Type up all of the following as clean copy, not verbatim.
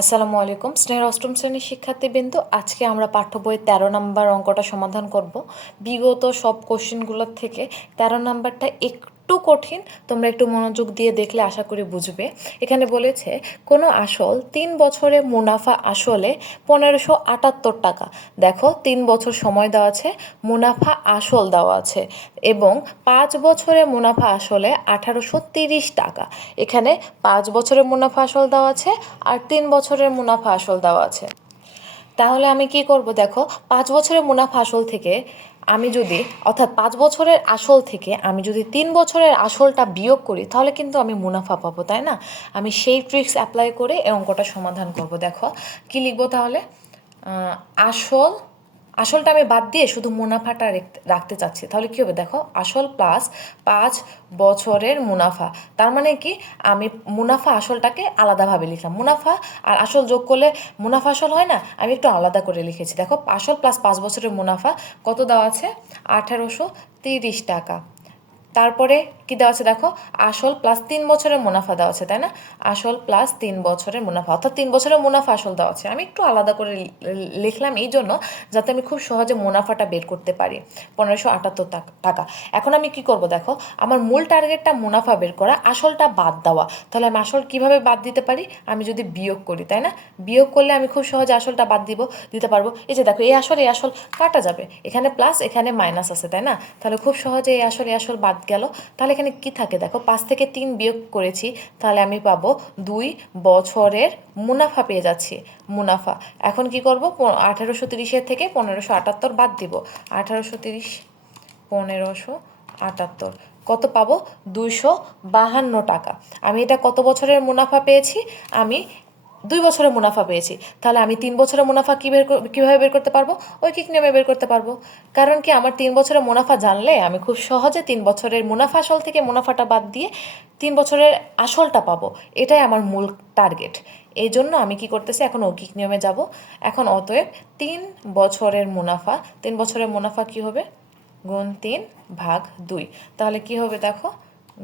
আসসালামু আলাইকুম স্নেহের অষ্টম শ্রেণীর শিক্ষার্থীবৃন্দ, আজকে আমরা পাঠ্য বইয়ের 13 নম্বর অঙ্কটা সমাধান করব। বিগত সব কোশ্চেনগুলোর থেকে 13 নম্বরটা একটু কঠিন, তোমরা একটু মনোযোগ দিয়ে দেখলে আশা করি বুঝবে। এখানে বলেছে কোনো আসল 3 বছরে মুনাফা আসলে 1578 টাকা। দেখো 3 বছর সময় দেওয়া আছে, মুনাফা আসল দেওয়া আছে এবং 5 বছরে মুনাফা আসলে 1830 টাকা। এখানে 5 বছরের মুনাফা আসল দেওয়া আছে আর 3 বছরের মুনাফা আসল দেওয়া আছে। তাহলে আমি কি করব, দেখো 5 বছরের মুনাফা আসল থেকে আমি যদি অর্থাৎ 5 বছরের আসল থেকে আমি যদি 3 বছরের আসলটা বিয়োগ করি তাহলে কিন্তু আমি মুনাফা পাবো, তাই না? আমি সেই ট্রিক্স অ্যাপ্লাই করে এই অঙ্কটা সমাধান করব। দেখো কি লিখবো তাহলে, আসলটা আমি বাদ দিয়ে শুধু মুনাফাটা রাখতে চাচ্ছি। তাহলে কী হবে, দেখো আসল প্লাস 5 বছরের মুনাফা। তার মানে কি, আমি মুনাফা আসলটাকে আলাদাভাবে লিখলাম, মুনাফা আর আসল যোগ করলে মুনাফা আসল হয় না, আমি একটু আলাদা করে লিখেছি। দেখো আসল প্লাস 5 বছরের মুনাফা কত দেওয়া আছে, 1830 টাকা। তারপরে কি দেওয়া আছে, দেখো আসল প্লাস 3 বছরের মুনাফা দেওয়া আছে, তাই না? আসল প্লাস 3 বছরের মুনাফা, অর্থাৎ 3 বছরের মুনাফা আসল দেওয়া আছে। আমি একটু আলাদা করে লিখলাম এই জন্য যাতে আমি খুব সহজে মুনাফাটা বের করতে পারি, 1578 টাকা। এখন আমি কি করব, দেখো আমার মূল টার্গেটটা মুনাফা বের করা, আসলটা বাদ দেওয়া। তাহলে আমি আসল কিভাবে বাদ দিতে পারি, আমি যদি বিয়োগ করি, তাই না? বিয়োগ করলে আমি খুব সহজে আসলটা বাদ দিতে পারবো। এই যে দেখো এই আসল কাটা যাবে, এখানে প্লাস এখানে মাইনাস আছে, তাই না? তাহলে খুব সহজে এই আসল বাদ গেল। তাহলে এখানে কি থাকে, দেখো 5 থেকে 3 বিয়োগ করেছি, তাহলে আমি পাবো 2 বছরের মুনাফা পেয়ে যাচ্ছি, মুনাফা। এখন কি করব, 1830 থেকে 1578 বাদ দিব, 1830 1578 কত পাবো, 252 টাকা। আমি এটা কত বছরের মুনাফা পেয়েছি, আমি 2 বছরের মুনাফা পেয়েছি। তাহলে আমি 3 বছরের মুনাফা কীভাবে বের করতে পারবো, ঐকিক নিয়মে বের করতে পারবো। কারণ কি, আমার 3 বছরের মুনাফা জানলে আমি খুব সহজে 3 বছরের মুনাফা আসল থেকে মুনাফাটা বাদ দিয়ে 3 বছরের আসলটা পাবো। এটাই আমার মূল টার্গেট। এই জন্য আমি কি করতেছি, এখন ঐকিক নিয়মে যাব। এখন অতএব 3 বছরের মুনাফা, 3 বছরের মুনাফা কি হবে, গুণ 3 ভাগ 2। তাহলে কি হবে, দেখো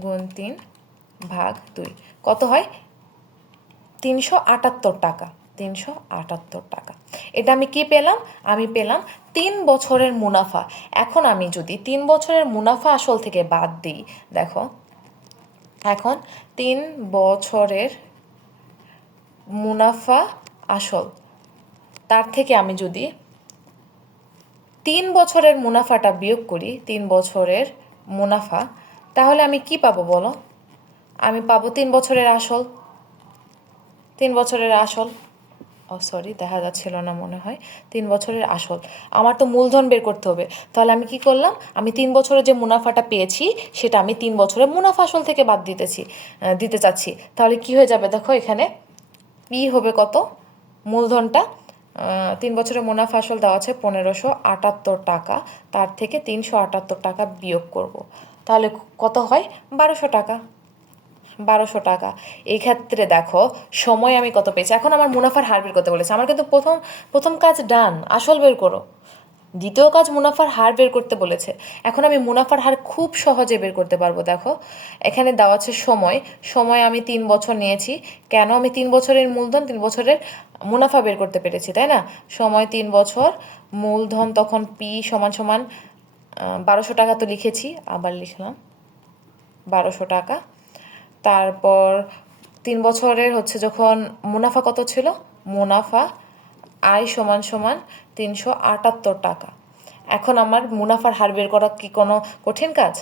গুণ 3 ভাগ 2 কত হয়, 378 টাকা। 378 টাকা। এটা আমি কি পেলাম, আমি পেলাম 3 বছরের মুনাফা। এখন আমি যদি 3 বছরের মুনাফা আসল থেকে বাদ দিই, দেখো এখন 3 বছরের মুনাফা আসল, তার থেকে আমি যদি 3 বছরের মুনাফাটা বিয়োগ করি, 3 বছরের মুনাফা, তাহলে আমি কি পাবো বলো, আমি পাবো 3 বছরের আসল। 3 বছরের আসল, সরি দেখা যাচ্ছিল না মনে হয়, 3 বছরের আসল। আমার তো মূলধন বের করতে হবে, তাহলে আমি কি করলাম, আমি 3 বছরের যে মুনাফাটা পেয়েছি সেটা আমি 3 বছরের মুনাফা আসল থেকে বাদ দিতে চাচ্ছি। তাহলে কি হয়ে যাবে, দেখো এখানে পি হবে কত, মূলধনটা 3 বছরের মুনাফা আসল দেওয়া আছে 1578 টাকা, তার থেকে 378 টাকা বিয়োগ করব। তাহলে কত হয়, 1200 টাকা। 1200 টাকা। এই ক্ষেত্রে দেখো সময় আমি কত পেয়েছি। এখন আমার মুনাফার হার বের করতে বলেছে, আমার কিন্তু প্রথম কাজ ডান, আসল বের করো। দ্বিতীয় কাজ মুনাফার হার বের করতে বলেছে। এখন আমি মুনাফার হার খুব সহজে বের করতে পারবো। দেখো এখানে দেওয়া আছে সময় আমি 3 বছর নিয়েছি, কেন, আমি 3 বছরের মূলধন 3 বছরের মুনাফা বের করতে পেরেছি, তাই না? সময় 3 বছর, মূলধন তখন পি সমান সমান 1200 টাকা তো লিখেছি, আবার লিখলাম 1200 টাকা। তারপর 3 বছরের হচ্ছে যখন মুনাফা কত ছিল, মুনাফা আয় সমান সমান 378 টাকা। এখন আমার মুনাফার হার বের করা কি কোনো কঠিন কাজ?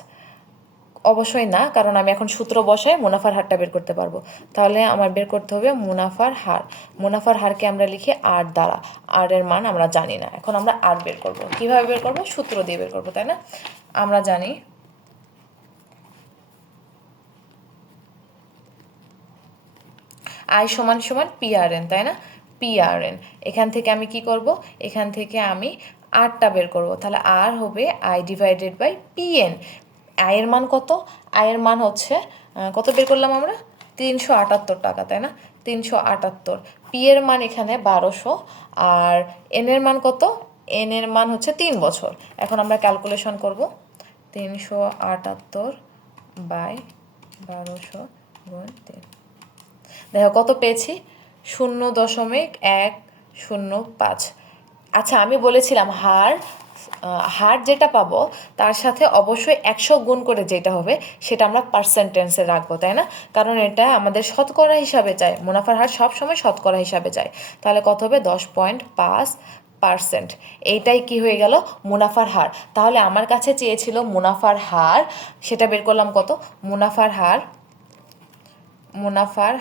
অবশ্যই না, কারণ আমি এখন সূত্র বসায় মুনাফার হারটা বের করতে পারবো। তাহলে আমার বের করতে হবে মুনাফার হার। মুনাফার হারকে আমরা লিখি আর দ্বারা, আর এর মান আমরা জানি না। এখন আমরা আর বের করব, কিভাবে বের করব, সূত্র দিয়ে বের করব, তাই না? আমরা জানি আই সমান সমান পিআরএন, তাই না? পিআরএন। এখান থেকে আমি কি করব, এখান থেকে আমি আরটা বের করব। তাহলে আর হবে আই ডিভাইডেড বাই পিএন। আয়ের মান কত, আয়ের মান হচ্ছে কত বের করলাম আমরা, 378 টাকা, তাই না? 378। পি এর মান এখানে 1200, আর এন এর মান কত, এন এর মান হচ্ছে 3 বছর। এখন আমরা ক্যালকুলেশন করব, 378 বাই 1200 গুণ 3। দেখো কত পেয়েছি, 0.105। আচ্ছা, আমি বলেছিলাম হার যেটা পাবো তার সাথে অবশ্যই 100 গুণ করে যেটা হবে সেটা আমরা পার্সেন্টেন্সে রাখবো, তাই না? কারণ এটা আমাদের শতকরা হিসাবে চাই, মুনাফার হার সবসময় শতকরা হিসাবে চাই। তাহলে কত হবে? 10.5%। এইটাই কি হয়ে গেল? মুনাফার হার। তাহলে আমার কাছে চেয়েছিল মুনাফার হার, সেটা বের করলাম কত? মুনাফার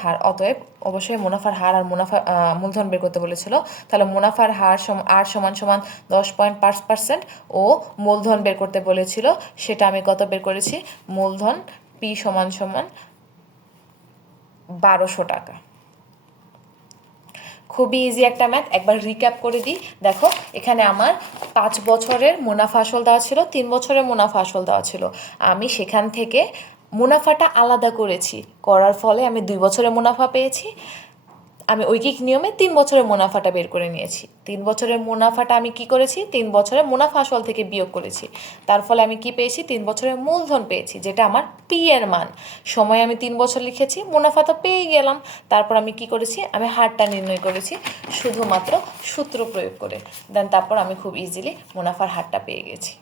হার অতএব অবশ্যই মুনাফার হার আর মূলধন বের করতে বলেছিল। তাহলে মুনাফার হার সমান সমান 10.5% ও মূলধন বের করতে বলেছিল, সেটা আমি কত বের করেছি? মূলধন পি সমান সমান 1200 টাকা। খুবই ইজি একটা ম্যাথ, একবার রিক্যাপ করে দিই। দেখো, এখানে আমার 5 বছরের মুনাফা আসল দেওয়া ছিল, 3 বছরের মুনাফা আসল দেওয়া ছিল। আমি সেখান থেকে মুনাফাটা আলাদা করেছি, করার ফলে আমি 2 বছরের মুনাফা পেয়েছি। আমি ঐকিক নিয়মে 3 বছরের মুনাফাটা বের করে নিয়েছি। 3 বছরের মুনাফাটা আমি কি করেছি? 3 বছরের মুনাফা আসল থেকে বিয়োগ করেছি। তার ফলে আমি কি পেয়েছি? 3 বছরের মূলধন পেয়েছি, যেটা আমার পি এর মান। সময় আমি 3 বছর লিখেছি, মুনাফা তো পেয়ে গেলাম। তারপর আমি কি করেছি? আমি হারটা নির্ণয় করেছি শুধুমাত্র সূত্র প্রয়োগ করে। দেন তারপর আমি খুব ইজিলি মুনাফার হারটা পেয়ে গেছি।